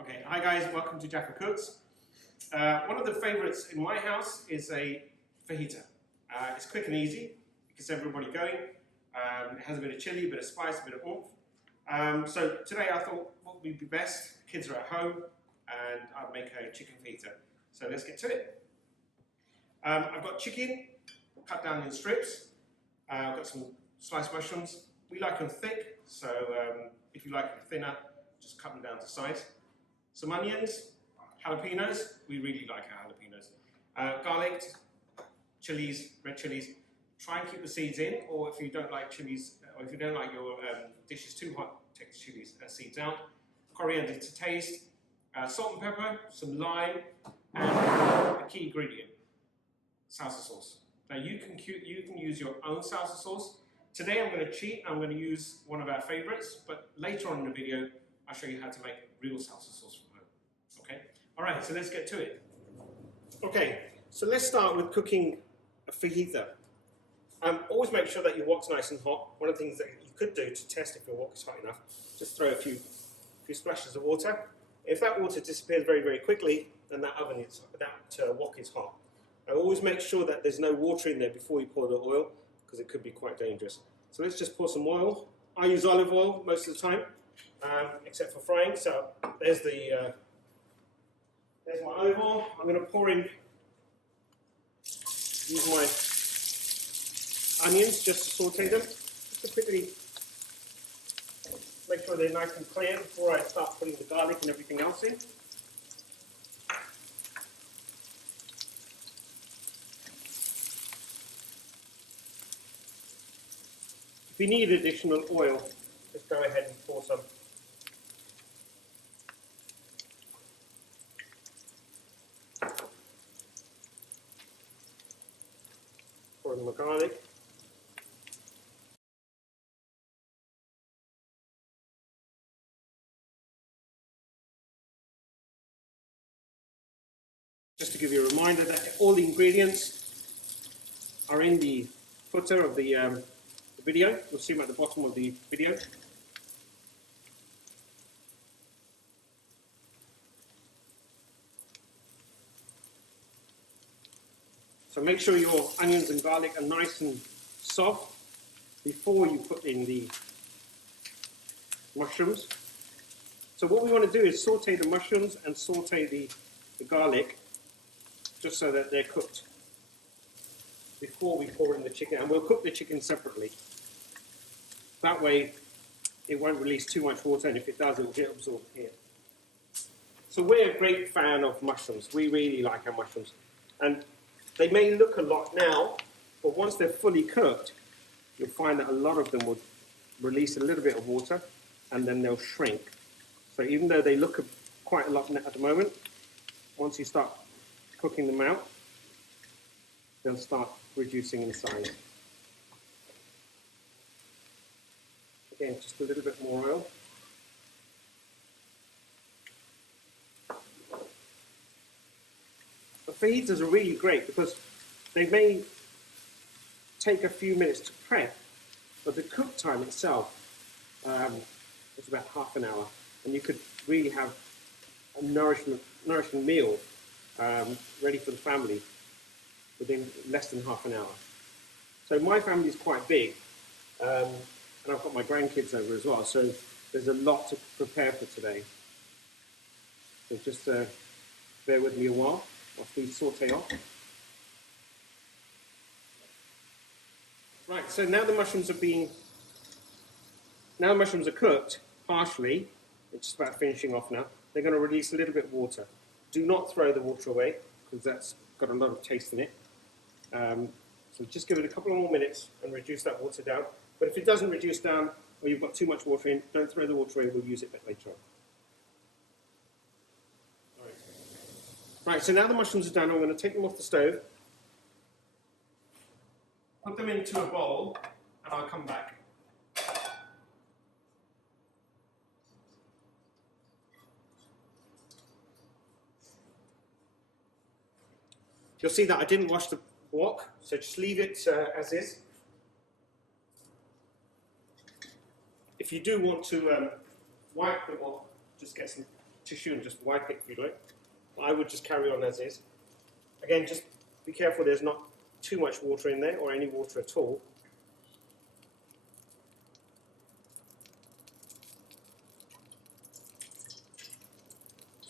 Okay, hi guys, welcome to Jaffa Cooks. One of the favorites in my house is a fajita. It's quick and easy, it gets everybody going. It has a bit of chili, a bit of spice, a bit of oomph. So today I thought what would be best, kids are at home, and I'd make a chicken fajita. So let's get to it. I've got chicken cut down in strips. I've got some sliced mushrooms. We like them thick, so if you like them thinner, just cut them down to size. Some onions, jalapeños, we really like our jalapeños. Garlic, chilies, red chilies. Try and keep the seeds in, or if you don't like chilies, or if you don't like your dishes too hot, take the chilies seeds out. Coriander to taste, salt and pepper, some lime, and a key ingredient, salsa sauce. Now you can use your own salsa sauce. Today I'm going to cheat, I'm going to use one of our favorites, but later on in the video I'll show you how to make real salsa sauce from home. Okay? Alright, so let's get to it. Okay, so let's start with cooking a fajita. Always make sure that your wok's nice and hot. One of the things that you could do to test if your wok is hot enough, just throw a few splashes of water. If that water disappears very, very quickly, then that wok is hot. I always make sure that there's no water in there before you pour the oil, because it could be quite dangerous. So let's just pour some oil. I use olive oil most of the time, except for frying. So there's my olive oil. I'm going to pour in, use my onions just to saute them, just to quickly make sure they're nice and clear before I start putting the garlic and everything else in. If you need additional oil, just go ahead and pour some. Pour in the garlic. Just to give you a reminder that all the ingredients are in the footer of the video. You'll see them at the bottom of the video. So make sure your onions and garlic are nice and soft before you put in the mushrooms. So what we want to do is saute the mushrooms and saute the garlic, just so that they're cooked before we pour in the chicken. And we'll cook the chicken separately. That way it won't release too much water, and if it does, it will get absorbed here. So we're a great fan of mushrooms. We really like our mushrooms. And they may look a lot now, but once they're fully cooked, you'll find that a lot of them will release a little bit of water, and then they'll shrink. So even though they look quite a lot at the moment, once you start cooking them out, they'll start reducing in size. Again, just a little bit more oil. The fajitas are really great because they may take a few minutes to prep, but the cook time itself is about half an hour, and you could really have a nourishing meal ready for the family within less than half an hour. So my family is quite big, and I've got my grandkids over as well, so there's a lot to prepare for today. So just bear with me a while we saute off. Right, so now the mushrooms are cooked partially. It's just about finishing off now. They're going to release a little bit of water. Do not throw the water away, because that's got a lot of taste in it. So just give it a couple of more minutes and reduce that water down. But if it doesn't reduce down, or you've got too much water in, don't throw the water away, we'll use it later on. Right, so now the mushrooms are done, I'm going to take them off the stove, put them into a bowl, and I'll come back. You'll see that I didn't wash the wok, so just leave it as is. If you do want to wipe the wok, just get some tissue and just wipe it if you like. I would just carry on as is. Again, just be careful there's not too much water in there or any water at all.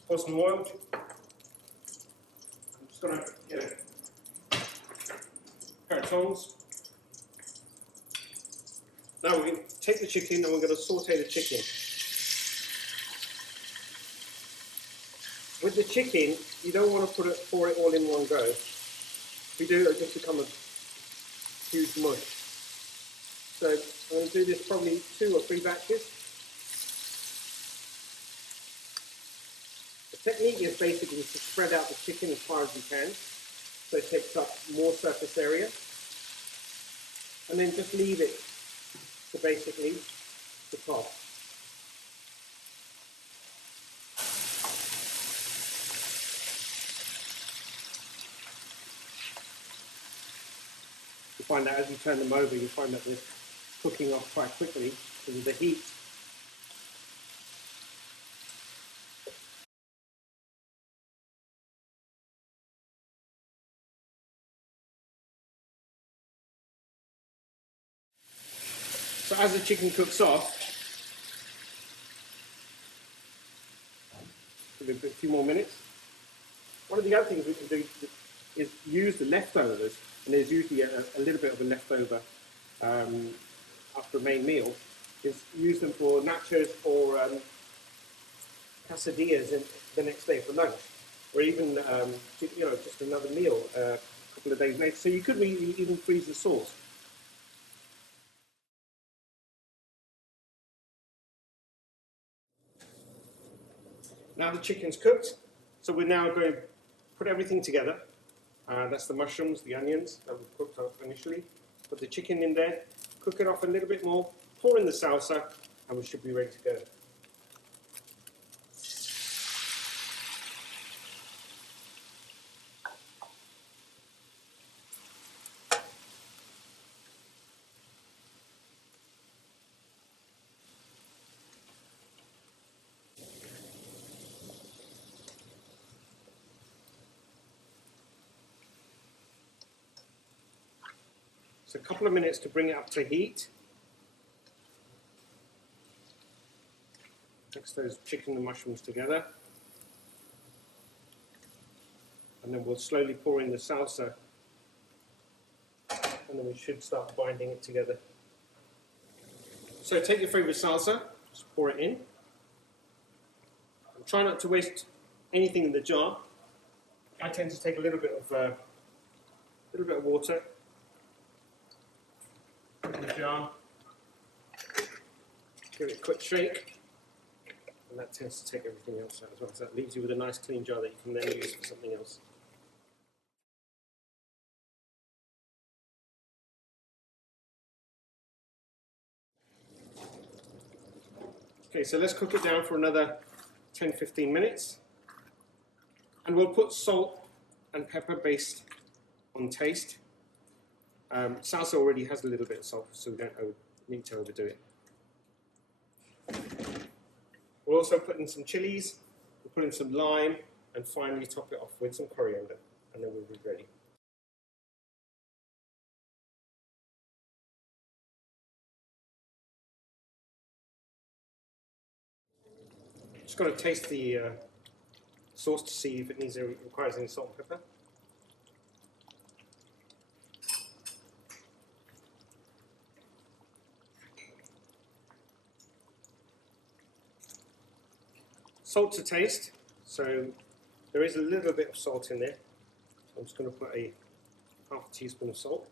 Pour some oil. I'm just going to get a pair of tongs. Now we're going to take the chicken and we're going to saute the chicken. With the chicken, you don't want to pour it all in one go. If you do, it'll just become a huge mush. So I'm going to do this probably 2 or 3 batches. The technique is basically to spread out the chicken as far as you can, so it takes up more surface area, and then just leave it to basically the top. You find that as you turn them over, you find that they're cooking off quite quickly because of the heat. So as the chicken cooks off, give it a few more minutes. One of the other things we can do is use the leftovers, and there's usually a little bit of a leftover after a main meal, is use them for nachos or quesadillas the next day for lunch, or even just another meal a couple of days later. So you could really even freeze the sauce. Now the chicken's cooked, so we're now going to put everything together. That's the mushrooms, the onions that we cooked up initially. Put the chicken in there, cook it off a little bit more, pour in the salsa, and we should be ready to go. So a couple of minutes to bring it up to heat. Mix those chicken and mushrooms together. And then we'll slowly pour in the salsa. And then we should start binding it together. So take your favourite salsa, just pour it in. And try not to waste anything in the jar. I tend to take a little bit of water in the jar. Give it a quick shake. And that tends to take everything else out as well. So that leaves you with a nice clean jar that you can then use for something else. Okay, so let's cook it down for another 10-15 minutes. And we'll put salt and pepper based on taste. Salsa already has a little bit of salt, so we don't need to overdo it. We'll also put in some chillies, we'll put in some lime, and finally top it off with some coriander, and then we'll be ready. Just got to taste the sauce to see if it requires any salt and pepper. Salt to taste, so there is a little bit of salt in there. So I'm just going to put a half a teaspoon of salt.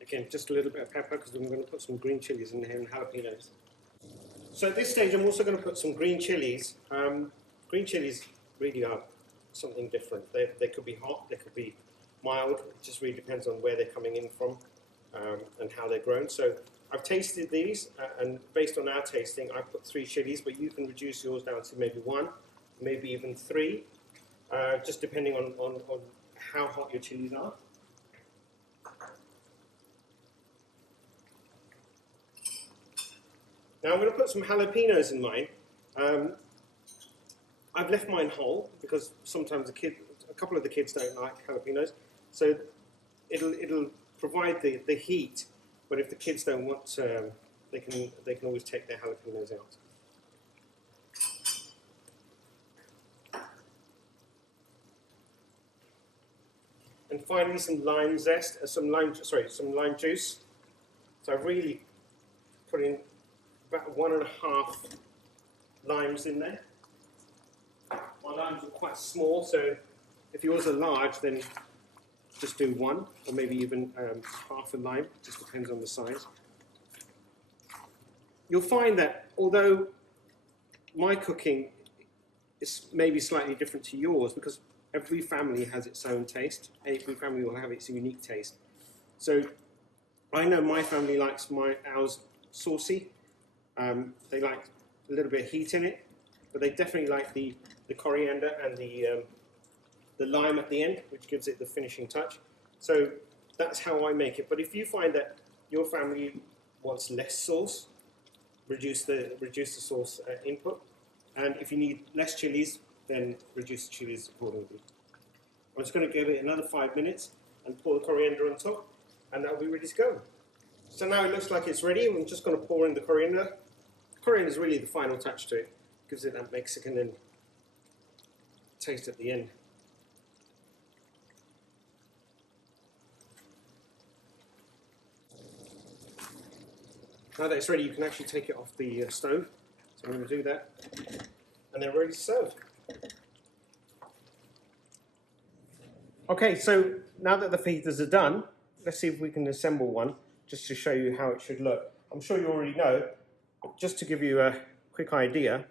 Again, just a little bit of pepper because I'm going to put some green chillies in here and jalapeños. So at this stage I'm also going to put some green chillies. Green chillies really are something different. They could be hot, they could be mild, it just really depends on where they're coming in from. And how they're grown. So I've tasted these, and based on our tasting, I put 3 chilies, but you can reduce yours down to maybe 1, maybe even 3, just depending on how hot your chilies are. Now I'm going to put some jalapenos in mine. I've left mine whole because sometimes a couple of the kids don't like jalapenos, so it'll provide the heat. But if the kids don't want, they can always take their jalapenos out. And finally, some lime zest, some lime juice. So I've really put in about 1.5 limes in there. My limes are quite small, so if yours are large, then just do 1, or maybe even half a lime. Just depends on the size. You'll find that although my cooking is maybe slightly different to yours, because every family has its own taste. Every family will have its unique taste. So I know my family likes ours saucy. They like a little bit of heat in it, but they definitely like the coriander and the lime at the end, which gives it the finishing touch. So that's how I make it. But if you find that your family wants less sauce, reduce the sauce input. And if you need less chilies, then reduce the chilies accordingly. I'm just going to give it another 5 minutes and pour the coriander on top, and that'll be ready to go. So now it looks like it's ready. I'm just going to pour in the coriander. Coriander is really the final touch to it. Gives it that Mexican taste at the end. Now that it's ready, you can actually take it off the stove. So I'm going to do that, and then ready to serve. Okay, so now that the fajitas are done, let's see if we can assemble one, just to show you how it should look. I'm sure you already know, but just to give you a quick idea.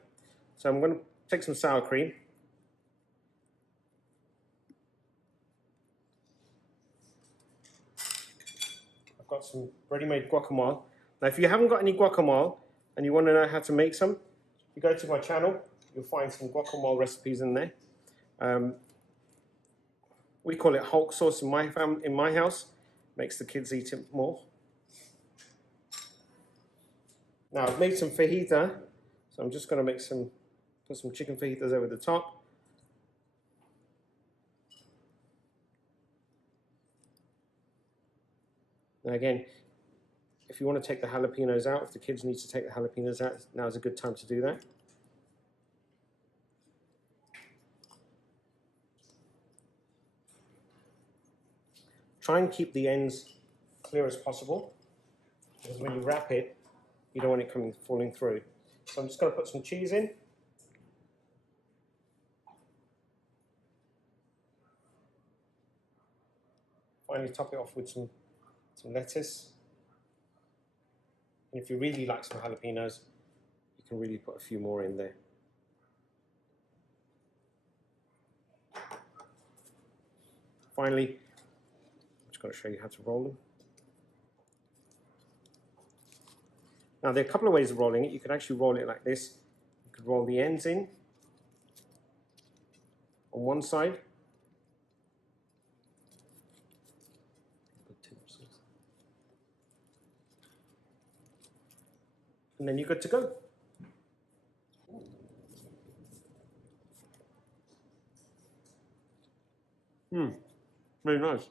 So I'm going to take some sour cream. I've got some ready-made guacamole. Now, if you haven't got any guacamole and you want to know how to make some, if you go to my channel, you'll find some guacamole recipes in there. We call it Hulk sauce in my house. Makes the kids eat it more. Now I've made some fajita, so I'm just going to put some chicken fajitas over the top. Now again, if you want to take the jalapenos out, if the kids need to take the jalapenos out, now's a good time to do that. Try and keep the ends clear as possible, because when you wrap it, you don't want it falling through. So I'm just going to put some cheese in. Finally top it off with some lettuce. And if you really like some jalapenos, you can really put a few more in there. Finally, I'm just going to show you how to roll them. Now there are a couple of ways of rolling it. You could actually roll it like this. You could roll the ends in on one side. And then you're good to go. Very nice.